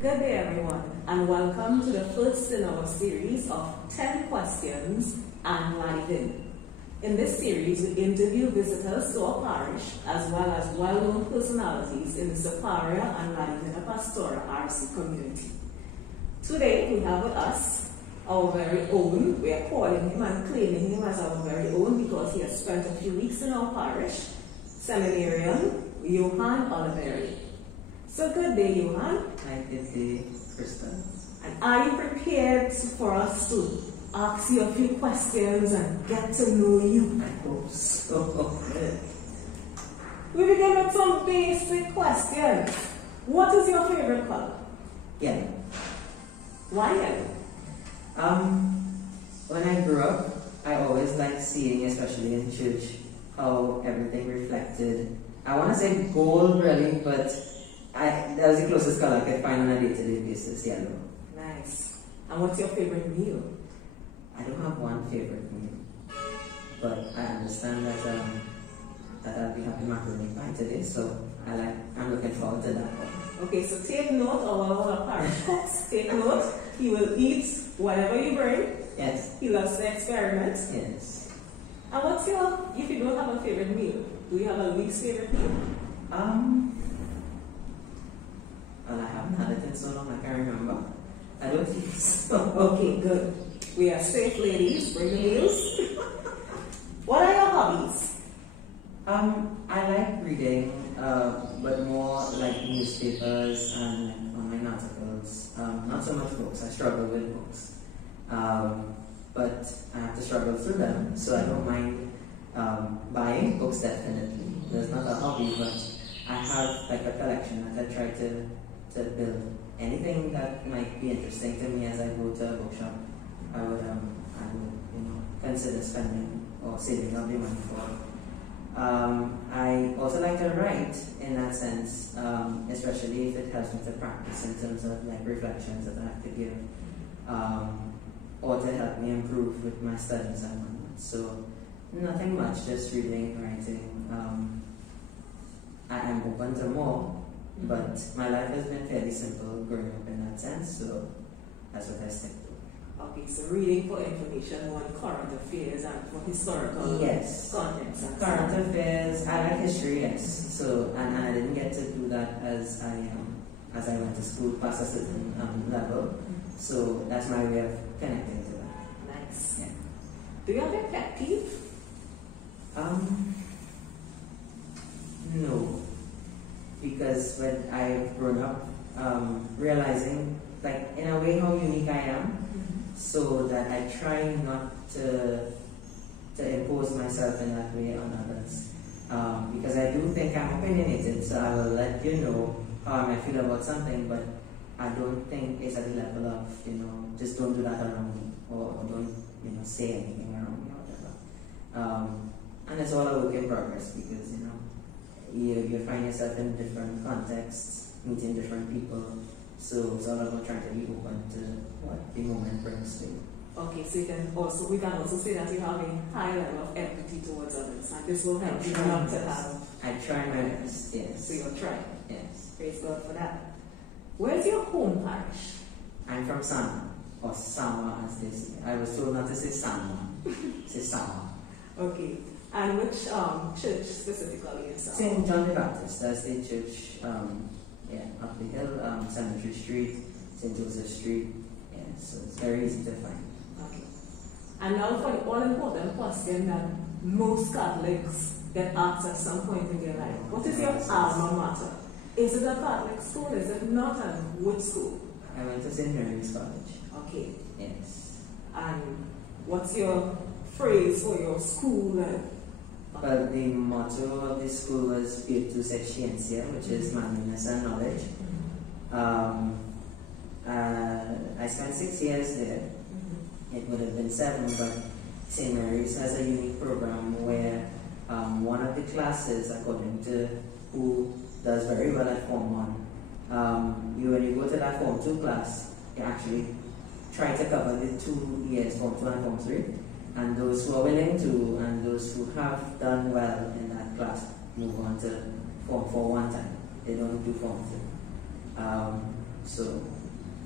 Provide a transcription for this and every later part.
Good day, everyone, and welcome to the first in our series of 10 questions and Divin. In this series, we interview visitors to our parish as well as well-known personalities in the Separia and Divin Pastoral RC community. Today, we have with us our very own. We are calling him and claiming him as our very own because he has spent a few weeks in our parish, seminarian Johan Oliveire. So good day, Johan. Hi, good day, Krista. And are you prepared for us to ask you a few questions and get to know you? I hope so. We begin with some basic questions. What is your favorite color? Yellow. Why yellow? When I grew up, I always liked seeing, especially in church, how everything reflected. I want to say gold, really, but that was the closest color I could find on a day-to-day basis, yellow. Nice. And what's your favorite meal? I don't have one favorite meal, but I understand that I'll be having macaroni pie today, so I'm looking forward to that one. Okay, so take note of our parish cooks. Take note. He will eat whatever you bring. Yes. He loves to experiment. Yes. And what's if you don't have a favorite meal, do you have a least favorite meal? Well, I haven't had it in so long, I can't remember. I don't think so. Okay, good. We are safe, ladies. Bring the meals. What are your hobbies? I like reading, but more like newspapers and online articles. Not so much books. I struggle with books. But I have to struggle through them, so I don't mind buying books, definitely. There's not a hobby, but I have like a collection that I try to build. Anything that might be interesting to me as I go to a bookshop, I would consider spending or saving up the money for. I also like to write in that sense, especially if it helps me to practice in terms of like reflections that I have to give, or to help me improve with my studies and whatnot. So nothing much, just reading, writing. I am open to more, but my life has been fairly simple growing up in that sense, so that's what I stick to. Okay, so reading for information on current affairs and for historical contents. Current affairs, I like history, yes. So, and I didn't get to do that as I went to school past a certain level. So that's my way of connecting to that. Nice. Yeah. Do you have a pet peeve? No. Because when I've grown up, realizing, like, in a way, how unique I am, so that I try not to impose myself in that way on others. Because I do think I'm opinionated, so I will let you know how I might feel about something, but I don't think it's at the level of, just don't do that around me, or don't, say anything around me, or whatever. And it's all a work in progress, because, you find yourself in different contexts, meeting different people, so it's all about trying to be open to what the moment brings to you. Okay, so we can also say that you have a high level of empathy towards others, and this will help you not to have. I try my best, yes. So you'll try. Yes. Praise God for that. Where's your home parish? I'm from Sama, or Sama as they say. I was told not to say Sama, say Sama. Okay. And which church specifically in Sama? St. John the Baptist, that's the church, up the hill, Cemetery Street, St. Joseph Street. Yeah, so it's very easy to find. Okay. And now for the all-important question that most Catholics get asked at some point in their life. What is your alma mater? Is it a Catholic school? Is it not? And which school? I went to St. Mary's College. Okay. Yes. And what's your phrase for your school? Well, the motto of the school was Virtus et Scientia, which is manliness and knowledge. I spent 6 years there. It would have been 7, but St. Mary's has a unique program where one of the classes, according to who does very well at Form 1, when you go to that Form 2 class, you actually try to cover the 2 years, Form 2 and Form 3. And those who are willing to, and those who have done well in that class, move on to Form 4 one time. They don't do Form 3. So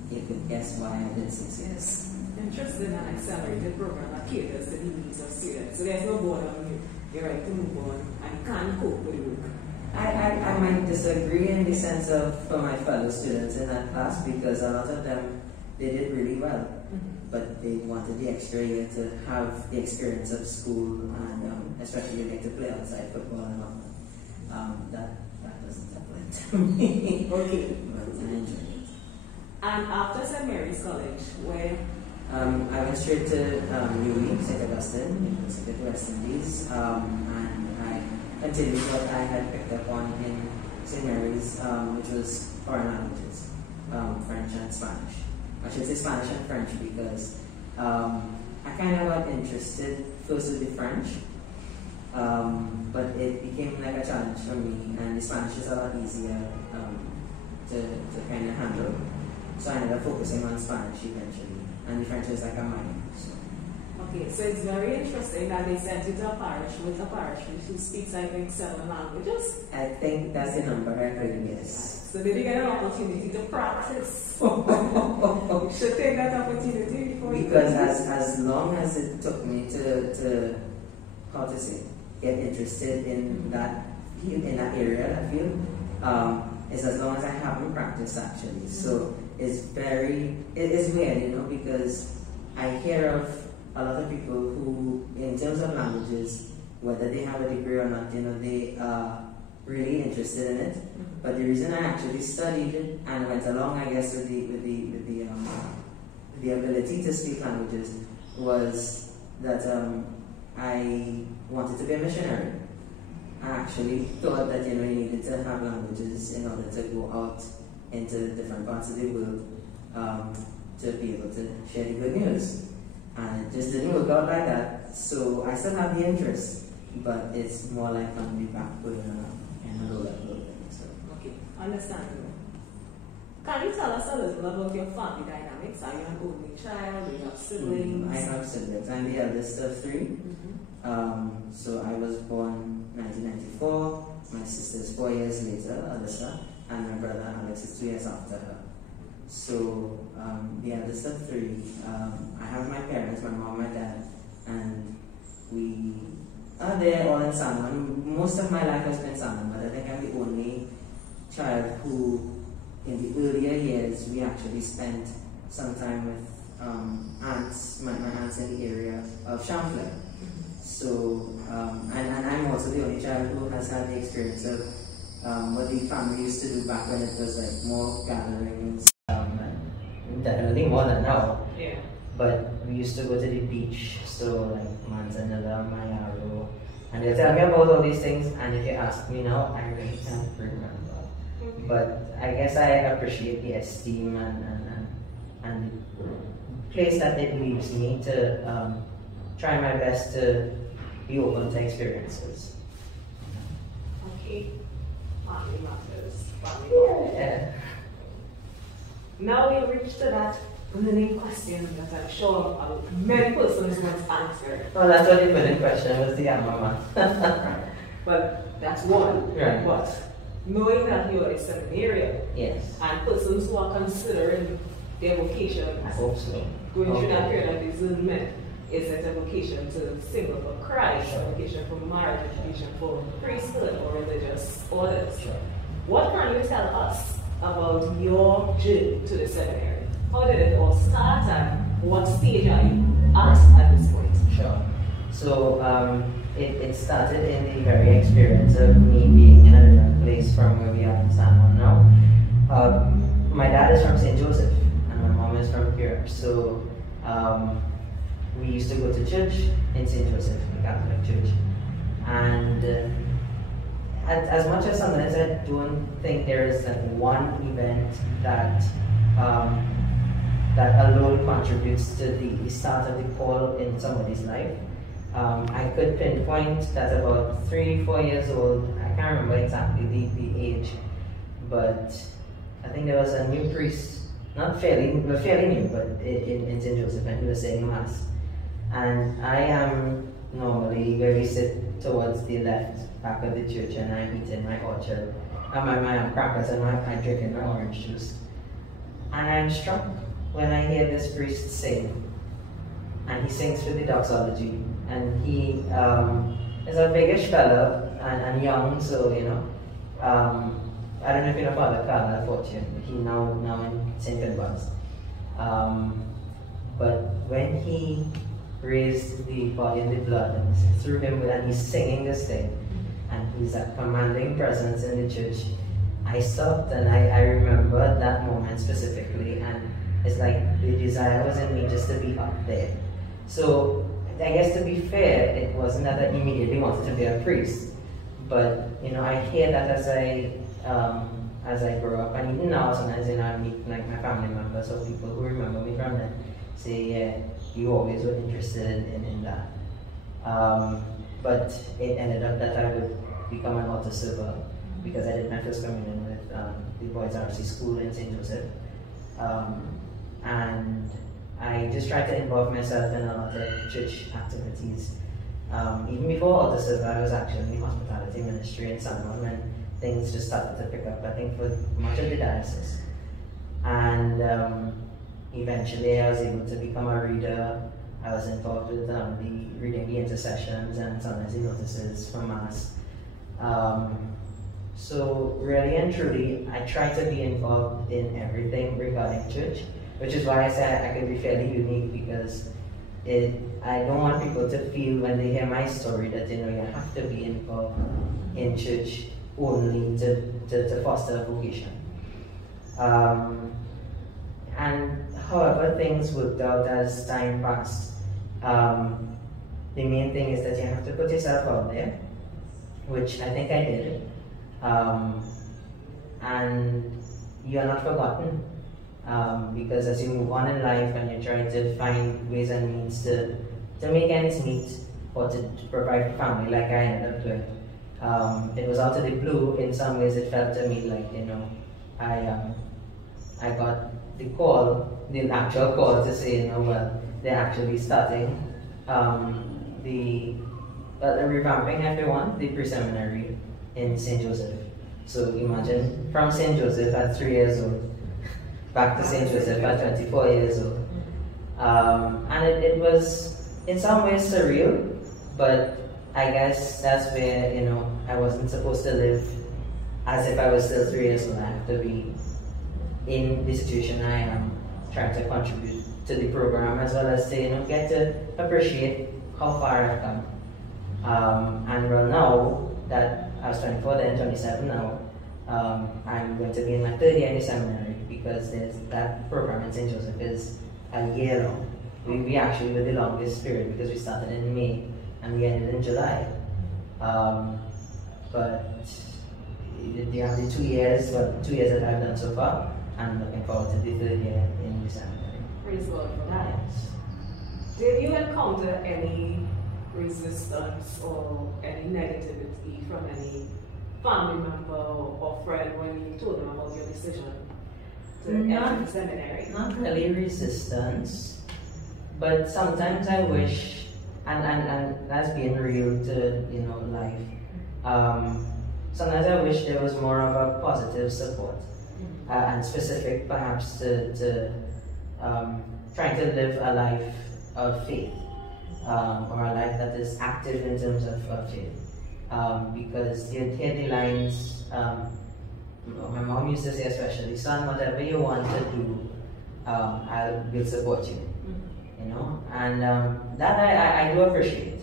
you could guess why I did 6 years. Interested in an accelerated program that caters to the needs of students. So there's no board on you. You're right to move on and you can't cope with work. I might disagree in the sense of for my fellow students in that class, because a lot of them, they did really well, but they wanted the extra year to have the experience of school, and especially like to play outside football and all that. That doesn't apply to me. Okay. But I enjoyed it. And after St. Mary's College, where? I went straight to UWI, St. Augustine, University of West Indies, and I continued what I had picked up on in St. Mary's, which was foreign languages, French and Spanish. I should say Spanish and French because I kind of got interested first with the French, but it became like a challenge for me, and the Spanish is a lot easier to kind of handle. So I ended up focusing on Spanish eventually, and the French is like a minor. So. Okay, so it's very interesting that they sent you to a parish with a parish who speaks, I think, 7 languages. I think that's the number I heard, yes. So did you get an opportunity to practice? You should take that opportunity before you. Because as long as it took me to how to say, get interested in that field, in that area, that field, it's as long as I haven't practiced actually. So it's weird, you know, because I hear of a lot of people who, in terms of languages, whether they have a degree or not, you know, they are really interested in it. But the reason I actually studied it and went along, I guess, with the ability to speak languages was that I wanted to be a missionary. I actually thought that, you know, you needed to have languages in order to go out into different parts of the world to be able to share the good news. And it just didn't work out like that. So I still have the interest, but it's more like on the back burner and a low level thing. So. Okay, understandable. Can you tell us a little about your family dynamics? Are you an only child? Do you have siblings? I have siblings. I'm the eldest of 3. So I was born 1994. My sister is 4 years later, Alyssa, and my brother Alex is 2 years after her. So the eldest of 3. I have my parents, my mom, my dad, and we are there all in Salmon. Most of my life has been Salmon, but I think I'm the only child who, in the earlier years, we actually spent some time with aunts, my aunts in the area of Champlain. So, and I'm also the only child who has had the experience of what the family used to do back when it was like more gatherings. Definitely more than now. Yeah. But we used to go to the beach, so like Manzanilla, Mayaro, and they'll tell me about all these things, and if you ask me now, I really can't remember. But I guess I appreciate the esteem and the place that it leaves me to try my best to be open to experiences. Okay. Family matters. Family matters. Yeah. Now we reach to that burning question that I'm sure many persons want answered. Well, that's what the burning question was, the mama. But that's one. Right. But knowing that you're a seminarian, Yes. and persons who are considering their vocation, I hope so. going through that period of discernment, is it a vocation to sing for Christ, Sure. a vocation for marriage, a vocation for priesthood or religious orders? Sure. What can you tell us about your journey to the seminary? How did it all start, and what stage are you at this point? Sure. So it started in the very experience of me being in a different place from where we are in San Juan now. My dad is from St. Joseph and my mom is from here. So we used to go to church in St. Joseph, the Catholic church. And as much as sometimes I don't think there is like one event that that alone contributes to the start of the call in somebody's life. I could pinpoint that about 3-4 years old, I can't remember exactly the age, but I think there was a new priest, not fairly new, but in St. Joseph, and he was saying Mass. And I am normally where we sit towards the left back of the church, and I'm eating my orchard, my crackers, and I'm drinking my orange juice. And I'm struck when I hear this priest sing, and he sings through the doxology, and he is a biggish fellow and young, so you know. I don't know if you know Father Carla Fortune. He now in St. Finbar's. But when he raised the body and the blood and threw him, and he's singing this thing, and he's a commanding presence in the church, I stopped and I remember that moment specifically, and it's like the desire was in me just to be up there. So I guess to be fair, it wasn't that I immediately wanted to be a priest, but you know, I hear that as I grow up, and even now sometimes, you know, I meet like my family members or people who remember me from then say, yeah, you always were interested in that. But it ended up that I would become an altar server because I did my first communion with the Boys RC School in St. Joseph. And I just tried to involve myself in a lot of church activities. Even before altar server, I was actually in the hospitality ministry in Samuel when things just started to pick up, I think, for much of the diocese. And eventually I was able to become a reader. I was involved with reading the intercessions and sometimes the notices for Mass. So really and truly, I try to be involved in everything regarding church, which is why I say I could be fairly unique, because I don't want people to feel when they hear my story that, you know, you have to be involved in church only to foster a vocation. And however things worked out as time passed, the main thing is that you have to put yourself out there, which I think I did. And you are not forgotten, because as you move on in life and you try to find ways and means to make ends meet or to provide for family like I ended up doing. It was out of the blue. In some ways it felt to me like, you know, I got the call, the actual call to say, you know, well, they're actually starting the revamping everyone, the pre-seminary in St. Joseph. So imagine from St. Joseph at 3 years old, back to St. Joseph at 24 years old. And it was in some ways surreal, but I guess that's where, you know, I wasn't supposed to live as if I was still 3 years old. I have to be in the situation I am, trying to contribute to the program, as well as to, you know, get to appreciate how far I've come. And well, now that I was 24 then, 27 now, I'm going to be in my third year in the seminary, because that program in St. Joseph is a year long. We actually were the longest period because we started in May and we ended in July. But you have the 2 years, well, 2 years that I've done so far. I'm looking forward to the third year in the seminary. Praise God for that. Yes. Did you encounter any resistance or any negativity from any family member or friend when you told them about your decision to enter the seminary? Not really resistance, but sometimes I wish, and that's being real to, you know, life. Sometimes I wish there was more of a positive support, and specific perhaps to trying to live a life of faith, or a life that is active in terms of faith. Because you hear the lines, my mom used to say especially, son, whatever you want to do, I will support you. You know, and that I do appreciate.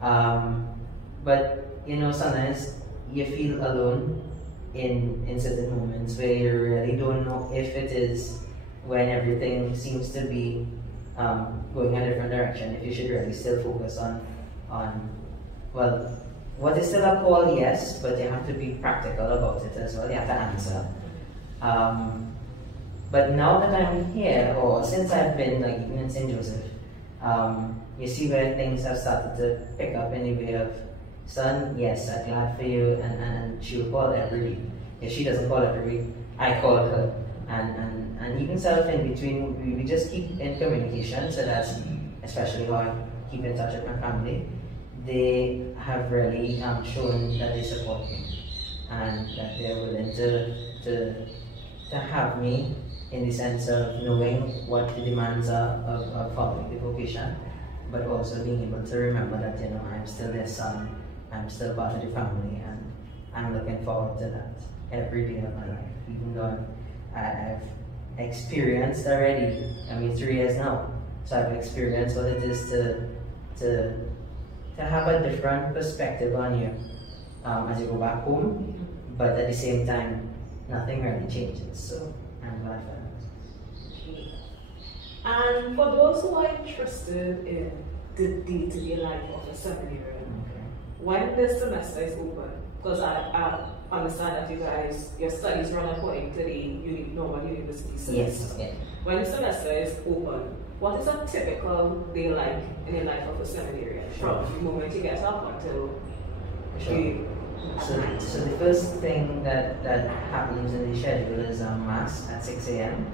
But you know, sometimes you feel alone in certain moments where you really don't know if it is, when everything seems to be going a different direction, if you should really still focus on well, what is still a call, yes, but you have to be practical about it as well. You have to answer. But now that I'm here, or since I've been like even in St. Joseph, you see where things have started to pick up in the way of, son, yes, I'm glad for you, and she'll call every week. If she doesn't call every week, I call her. And even self in between, we just keep in communication, so that's especially how I keep in touch with my family. They have really shown that they support me and that they're willing to have me in the sense of knowing what the demands are of following the vocation, but also being able to remember that, you know, I'm still their son, I'm still part of the family, and I'm looking forward to that every day of my life, even though I've experienced already, I mean, 3 years now, so I've experienced what it is to have a different perspective on you as you go back home, but at the same time, nothing really changes, so I'm glad for that. And for those who are interested in the day-to-day life of a seminarian, when this semester is open, because I understand that you guys, your studies run according to the normal university semester. Yes. When the semester is open, what is a typical day like in the life of a seminarian from the moment you get up until you? So the first thing that happens in the schedule is Mass at 6 a.m.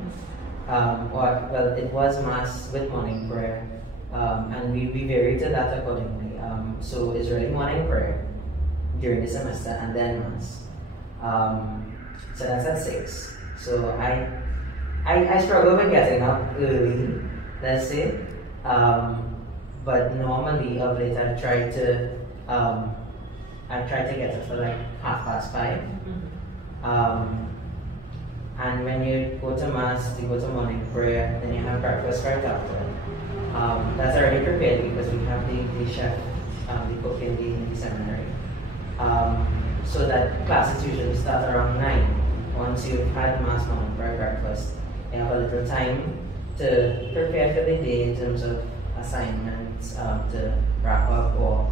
It was Mass with morning prayer, and we vary to that accordingly. So it's really morning prayer during the semester and then Mass. So that's at 6. So I struggle with getting up early, let's say, but normally of late I try to get up for like 5:30. And when you go to Mass, you go to morning prayer, then you have breakfast right after. That's already prepared because we have the chef, the cook in the seminary. So that classes usually start around 9. Once you've had Mass, morning prayer, breakfast, you have a little time to prepare for the day in terms of assignments, to wrap up or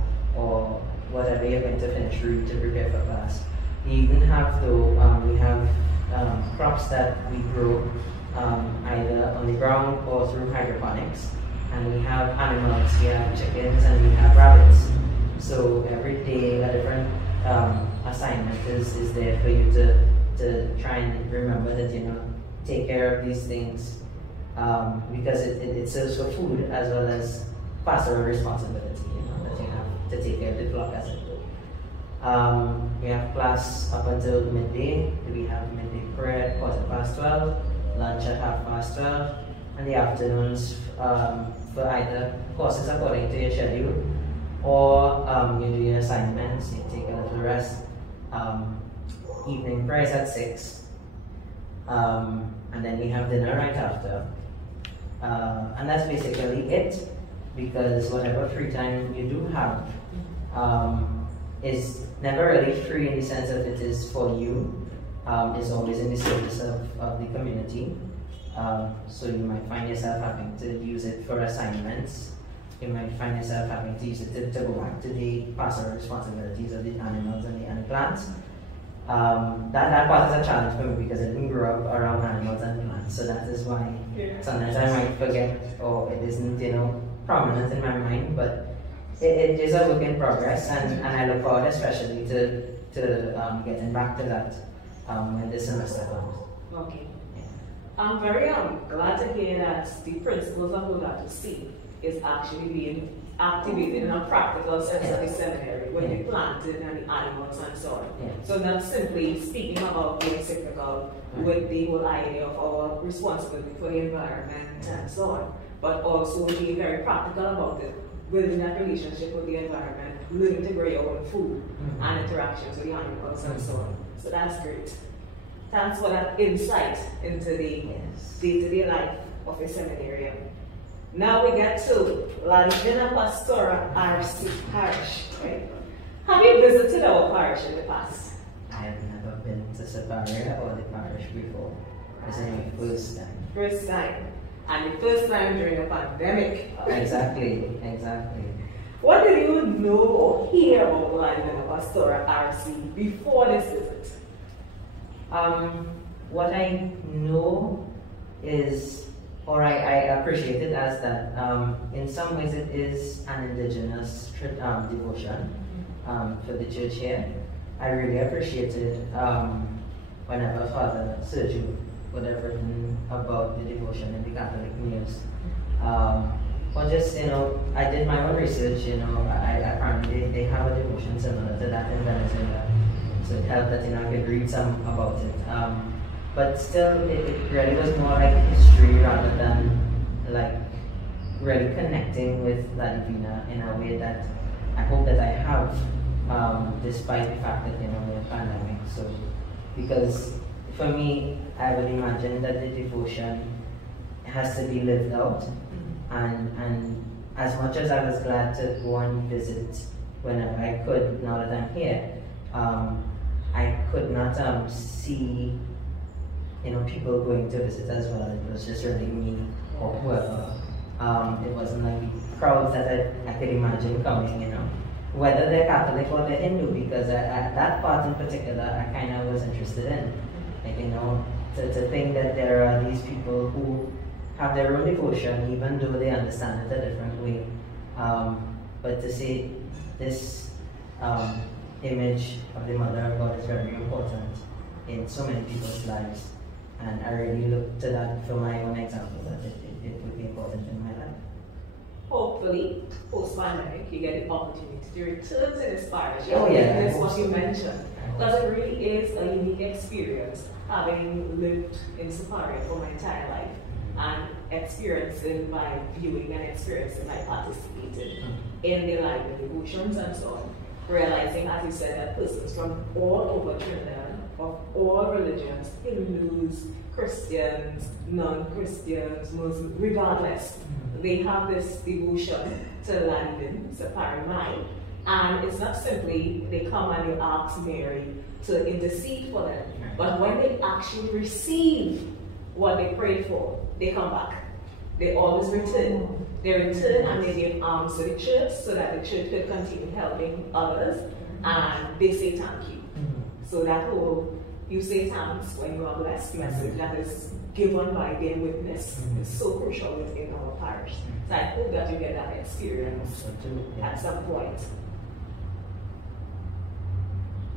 whatever you're going to finish read to prepare for class. We even have we have crops that we grow either on the ground or through hydroponics, and we have animals, we have chickens and we have rabbits. So every day a different assignment is there for you to try and remember that, you know, take care of these things because it serves for food as well as pastoral responsibility, you know, that you have to take care of the flock as it were. We have class up until midday. We have midday prayer at 12:15, lunch at 12:30, and the afternoons for either courses according to your schedule, or you do your assignments, you take a little rest. Evening prayers at 6, and then we have dinner right after. And that's basically it, because whatever free time you do have is never really free in the sense that it is for you. It's always in the service of the community. So you might find yourself having to use it for assignments. You might find yourself having to use it to go back to the pastoral responsibilities of the animals and the plants. That part is a challenge for me because I didn't grow up around animals and plants. So that is why sometimes I might forget, or it isn't, you know, prominent in my mind, but it is a work in progress, and I look forward especially to getting back to that when this semester comes. Okay. I'm very glad to hear that the principles of Laudato Si is actually being activated in a practical sense at the seminary when you planted and the animals and so on. So not simply speaking about being cyclical with the whole idea of our responsibility for the environment and so on, but also being very practical about it, building that relationship with the environment, learning to grow your own food and interactions with the animals and so on. So that's great. Thanks for that insight into the day-to-day life of a seminarian. Now we get to La Divina Pastora RC Parish. Right? Have you visited our parish in the past? I have never been to Separia or the parish before. This is my first time. First time. And the first time during a pandemic. Exactly. What did you know or hear about La Divina Pastora RC before this visit? What I know is, or I appreciate it as that in some ways it is an indigenous devotion for the church here. I really appreciated whenever Father Sergio would have written about the devotion in the Catholic News. Or just, you know, I did my own research, you know, apparently they have a devotion similar to that in Venezuela. So it helped that, you know, I could read some about it. but still, it really was more like history rather than like really connecting with La Divina in a way that I hope that I have, despite the fact that we're a pandemic. So, because for me, I would imagine that the devotion has to be lived out, and as much as I was glad to go and visit whenever I could, now that I'm here, I could not see people going to visit as well. It was just really me or whoever. It wasn't like the crowds that I could imagine coming, whether they're Catholic or they're Hindu, because at that part in particular, I kind of was interested in. Like, to think that there are these people who have their own devotion, even though they understand it a different way. But to see this image of the Mother of God is very important in so many people's lives. And I really look to that for my own example, that it would be important in my life. Hopefully, post-pandemic, you get the opportunity to return to this parish. Oh, yeah. That's what you mentioned. Because it really is a unique experience, having lived in Superior for my entire life, and experiencing by viewing and experiencing by participating in the life and devotions and so on. Realizing, as you said, that persons from all over Trinidad, of all religions, Hindus, Christians, non-Christians, Muslims, regardless, they have this devotion to Divin, Seminary, and it's not simply they come and you ask Mary to intercede for them, but when they actually receive what they prayed for, they come back. They always return. They return and they give alms to the church so that the church could continue helping others, and they say thank you. So that whole you say thanks when you are blessed message that is given by their witness is so crucial within our parish. So I hope that you get that experience at some point.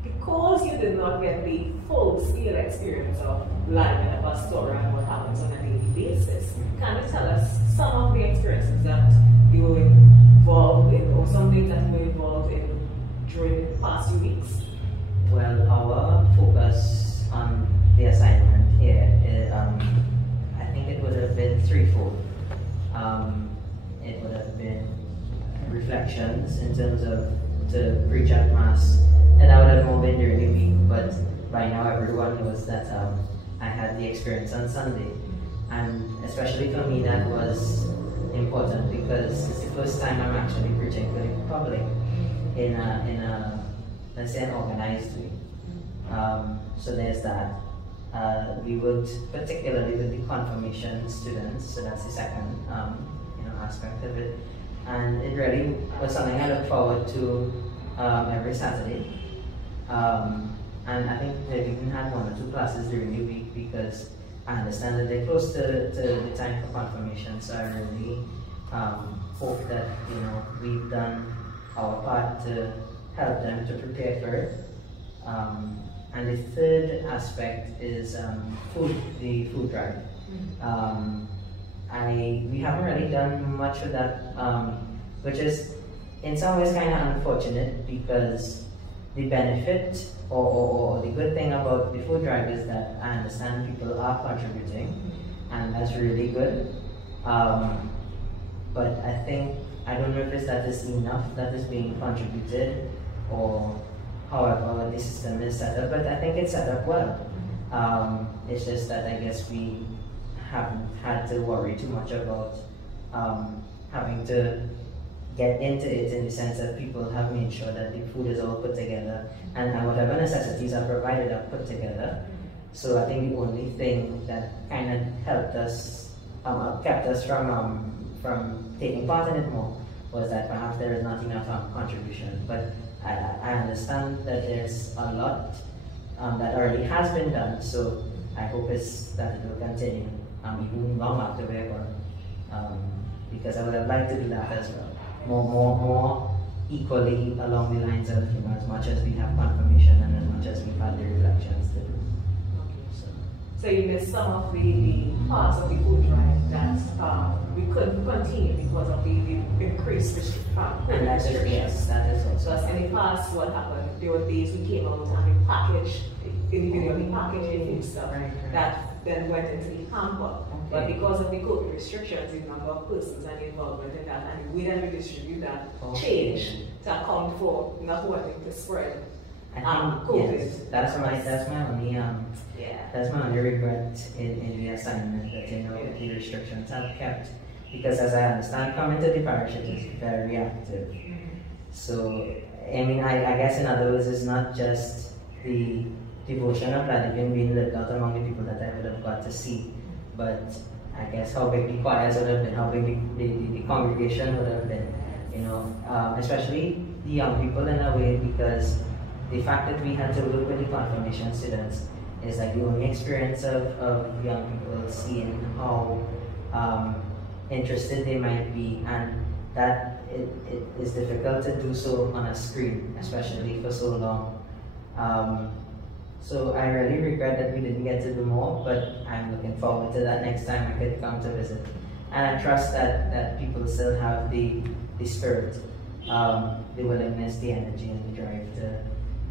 Because you did not get the full-scale experience of life in a pastoral and what happens on a daily basis, can you tell us some of the experiences that you were involved in, or some things that you were involved in during the past few weeks? Well, our focus on the assignment here, I think it would have been threefold. It would have been reflections in terms of to preach at Mass, and that would have more been during the week, but by now everyone knows that I had the experience on Sunday. And especially for me that was important because it's the first time I'm actually preaching to the public in a let's say an organized way. So there's that. We would, particularly with the confirmation students, so that's the second aspect of it. And it really was something I look forward to every Saturday. And I think they've even had 1 or 2 classes during the week because I understand that they're close to the time for confirmation. So I really hope that we've done our part to help them to prepare for it. And the third aspect is the food drive. We haven't really done much of that, which is in some ways kind of unfortunate because the benefit or the good thing about the food drive is that I understand people are contributing, and that's really good. But I don't know if that is enough that is being contributed, or however the system is set up, but I think it's set up well. It's just that I guess we haven't had to worry too much about having to get into it, in the sense that people have made sure that the food is all put together and whatever necessities are provided are put together. So I think the only thing that kind of helped us, kept us from taking part in it more, was that perhaps there is not enough contribution. But I understand that there's a lot that already has been done, so I hope that it will continue even long after we're gone, because I would have liked to do that as well. More equally along the lines of as much as we have confirmation and as much as we've had the reflections to do. So you missed some of the parts of the food drive that we couldn't continue because of the increased restrictions. And that is, yes, that is also. So as in the past, what happened? There were days we came out and we packaged individually package your food stuff that then went into the hamper. But because of the COVID restrictions, the number of persons and the involvement in that, and the way that we distribute that changed to account for not wanting to spread COVID. Yes, that's my only that's my only regret in the assignment, that the restrictions have kept, because as I understand, coming to the parish it is very active. So I mean, I guess in other words, it's not just the devotion of Divin being lived out among the people that I would have got to see, but I guess how big the choirs would have been, how big the congregation would have been, especially the young people in a way, because the fact that we had to work with the confirmation students is like the only experience of young people seeing how interested they might be, and that it is difficult to do so on a screen, especially for so long. So I really regret that we didn't get to do more, but I'm looking forward to that next time I could come to visit. And I trust that people still have the spirit, the willingness, the energy, and the drive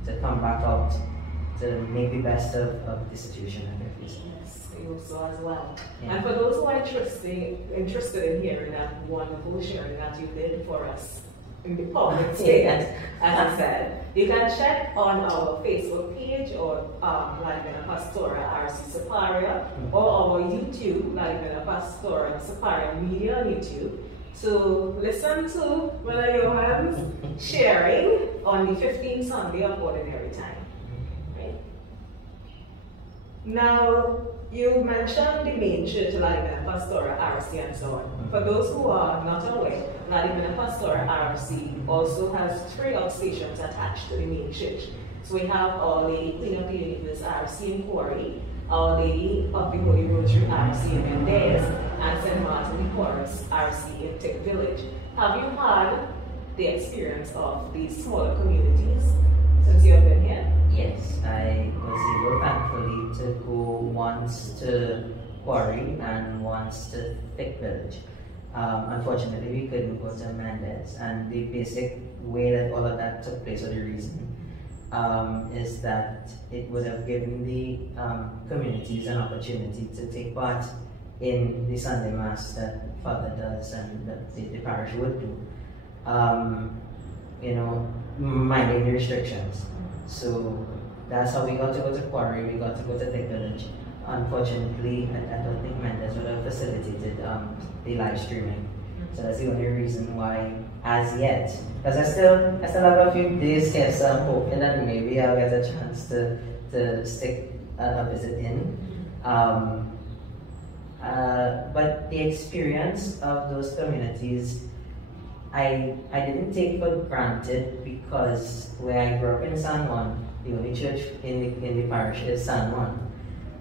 to come back out to make the best of the situation that they're facing. Yes, I hope so as well. Yeah. And for those who are interested in hearing that wonderful sharing that you did for us in the public statement, as I said, you can check on our Facebook page or Divin Pastora RC Superior, or our YouTube, Divin Pastora Superior Media on YouTube. So listen to Brother Johan's sharing on the 15th Sunday of Ordinary Time. Right? Now, you mentioned the main church, Divin Pastora RC, and so on. For those who are not aware, Divin Pastora RC also has 3 outstations attached to the main church. So we have Our Lady Queen of the Universe RC in Quarry, Our Lady of the Holy Rosary RC in Mendez, and St. Martin the Porous RC in Tick Village. Have you had the experience of these smaller communities since you have been here? Yes, I was able, thankfully, to go once to Quarry and once to Tick Village. Unfortunately, we couldn't go to Mendez, and the basic way that all of that took place, or the reason, is that it would have given the communities an opportunity to take part in the Sunday Mass that Father does and that the parish would do, minding the restrictions. So that's how we got to go to Quarry, we got to go to Tick Village. Unfortunately, I don't think Mendez would have facilitated the live streaming. So that's the only reason why, as yet, because I still have a few days here, so I'm hoping that maybe I'll get a chance to stick a visit in. But the experience of those communities, I didn't take for granted, because where I grew up in San Juan, the only church in the parish is San Juan.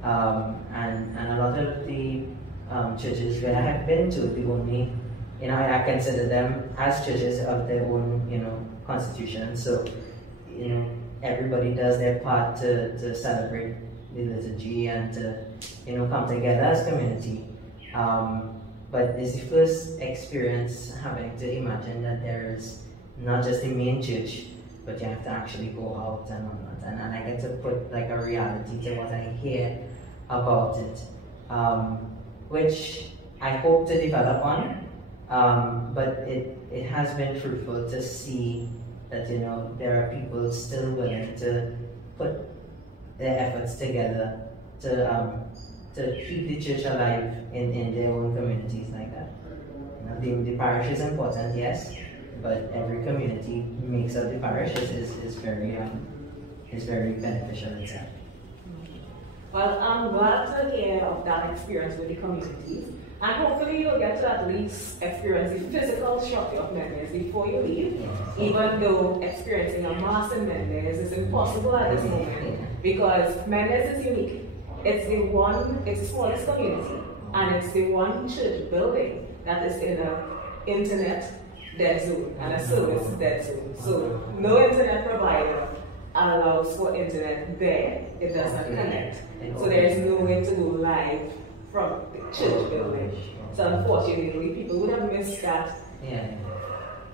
And a lot of the churches where I have been to, the only, I consider them as churches of their own, constitution. So, everybody does their part to celebrate the liturgy and to, come together as community. But it's the first experience having to imagine that there's not just the main church, but you have to actually go out and whatnot. And I get to put like a reality to what I hear about it, which I hope to develop on. But it has been fruitful to see that there are people still willing to put their efforts together to keep the church alive in their own communities like that. The parish is important, yes, but every community makes up the parish is very beneficial itself. Well, I'm glad to hear of that experience with the communities, and hopefully you'll get to at least experience the physical structure of Mendez before you leave, even though experiencing a mass in Mendez is impossible at this moment, because Mendez is unique. It's the smallest community, and it's the one church building that is in an internet dead zone and a service dead zone. So no internet provider allows for internet there. It does not connect. So there is no way to go live from the church building. So unfortunately, people would have missed that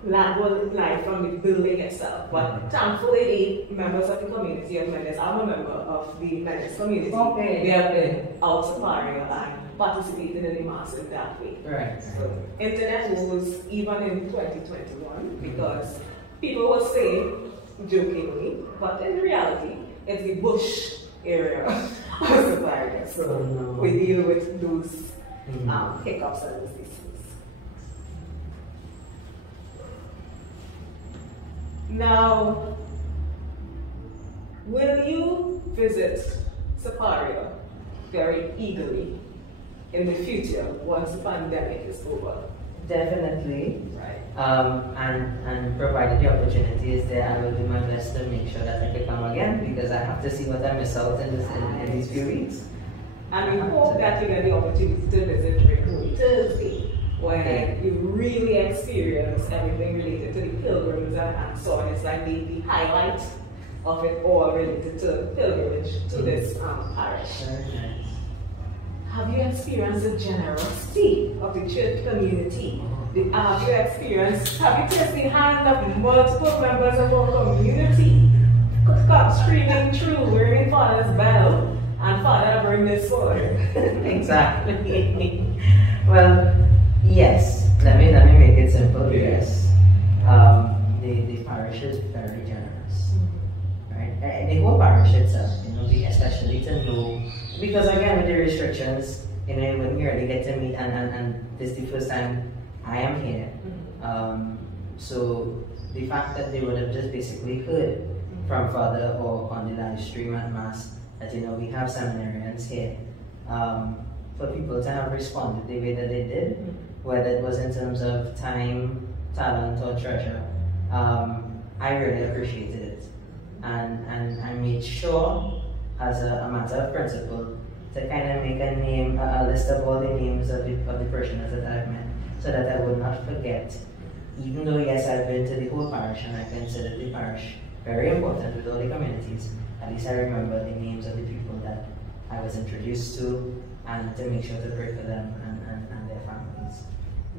land was like from the building itself. But thankfully, the members of the community of Menace, I'm a member of the Menace community. Okay. We have been out safari and participating in the mass in that way. Right. So, internet was even in 2021 because people will say jokingly, but in reality, it's the bush area of safari. So we deal with those hiccups and those issues. Now, will you visit Safaria very eagerly in the future once the pandemic is over? Definitely. Right. And provided the opportunity is there, I will do my best to make sure that I can come again because I have to see what I miss out in these few weeks. And we hope that you get the opportunity to visit Holy Thursday, where you really experience everything related to the pilgrims and so on. It's like the highlight of it all related to pilgrimage to this parish. Very nice. Have you experienced the generosity of the church community? Have you tasted the hand of multiple members of our community come streaming through, wearing Father's bell, and Father bring this forward? Exactly. Well, yes. Let me make it simple. Yes. The parish is very generous. Right? The whole parish itself, especially to know, because again with the restrictions, when you really get to meet and this is the first time I am here. So the fact that they would have just basically heard from Father or on the live stream at Mass that we have seminarians here, for people to have responded the way that they did, whether it was in terms of time, talent, or treasure, I really appreciated it, and I made sure, as a matter of principle, to kind of make a list of all the names of the parishioners that I've met, so that I would not forget. Even though yes, I've been to the whole parish and I consider the parish very important with all the communities, at least I remember the names of the people that I was introduced to, and to make sure to pray for them and their families.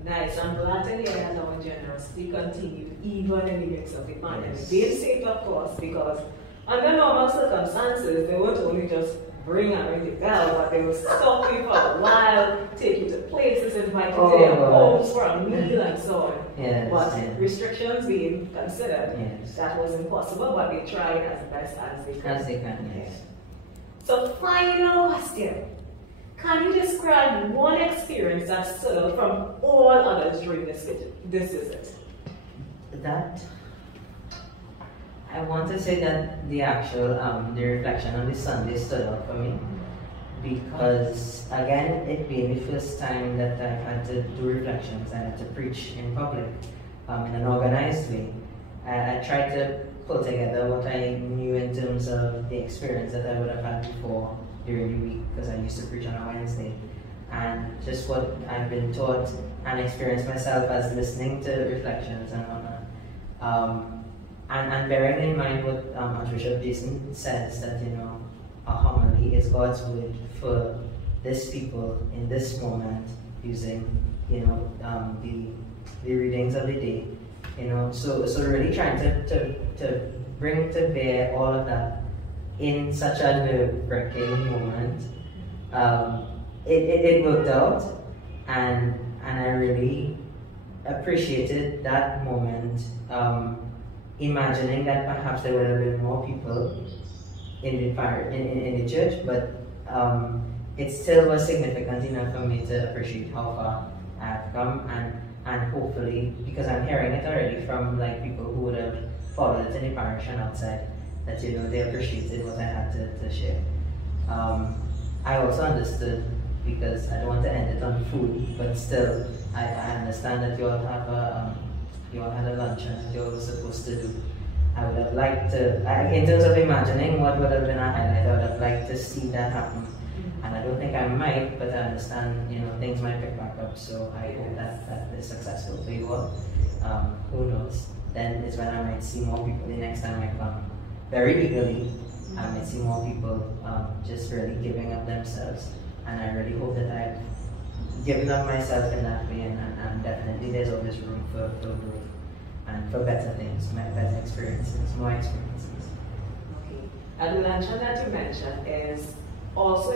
Nice. I'm glad to hear that our generosity continued even in the midst of the pandemic. Yes. They saved, of course, because under normal circumstances, they would only just bring and ring the bell, but they would stop you for a while, take you to places, invite you to their homes for a meal and so on. Yes, but restrictions being considered, that was impossible, but they tried as best as they could. As they can, yes. So final question. Can you describe one experience that stood out from all others during this visit? I want to say that the actual, the reflection on this Sunday stood out for me because, again, it being the first time that I've had to do reflections, I had to preach in public in an organized way. I tried to pull together what I knew in terms of the experience that I would have had before during the week, because I used to preach on a Wednesday, and just what I've been taught and experienced myself as listening to reflections and whatnot. And bearing in mind what Archbishop Jason says, that a homily is God's word for this people in this moment, using the readings of the day, so really trying to bring to bear all of that in such a nerve-wracking moment. It worked out, and I really appreciated that moment. Imagining that perhaps there would have been more people in the church, but it still was significant enough for me to appreciate how far I have come, and hopefully, because I'm hearing it already from people who would have followed it in the parish and outside, that they appreciated what I had to share. I also understood, because I don't want to end it on food, but still I understand that you all have you all had a luncheon that you all were supposed to do. I would have liked to, in terms of imagining what would have been a highlight, I would have liked to see that happen. And I don't think I might, but I understand, things might pick back up, so I hope that is successful for you all. Who knows? Then is when I might see more people the next time I come. Very eagerly, I might see more people just really giving up themselves. And I really hope that I've given up myself in that way, and definitely there's always room for growth. and for better things, better experiences, more experiences. Okay. And the luncheon that you mentioned is also,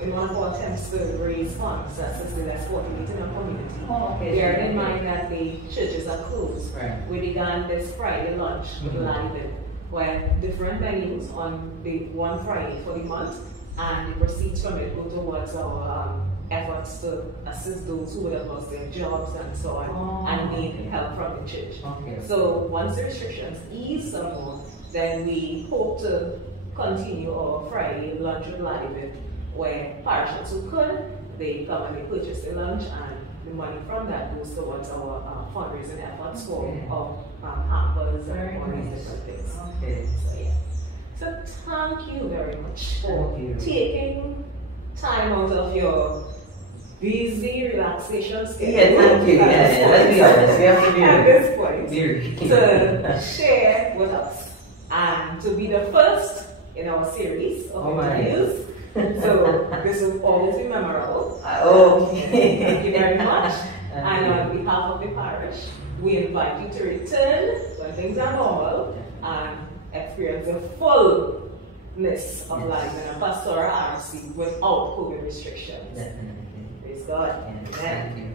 in one of our attempts to raise funds to assist the less fortunate in our community. Oh, okay. Bearing in mind that the churches are closed, Right. we began this Friday lunch with Divin, where different menus on the one Friday for the month, and the proceeds from it go towards our efforts to assist those who would have lost their jobs and so on, and need help from the church. Okay. So once the restrictions ease some more, then we hope to continue our Friday lunch with Divin, where parishes who could, they come and they purchase the lunch, and the money from that goes towards our fundraising efforts for our hampers and all these different things. Okay. So yeah. So thank you very much for Thank you. taking time out of your busy relaxation schedule. Yeah, thank you. Yeah, let's be honest. We have to be at this point very to share with us and to be the first in our series of interviews. So this will always be memorable. Okay. Thank you very much. And on behalf of the parish, we invite you to return when things are normal and experience the fullness of life in a pastoral RC without COVID restrictions. Definitely. Praise God. Yeah, Amen. thank you.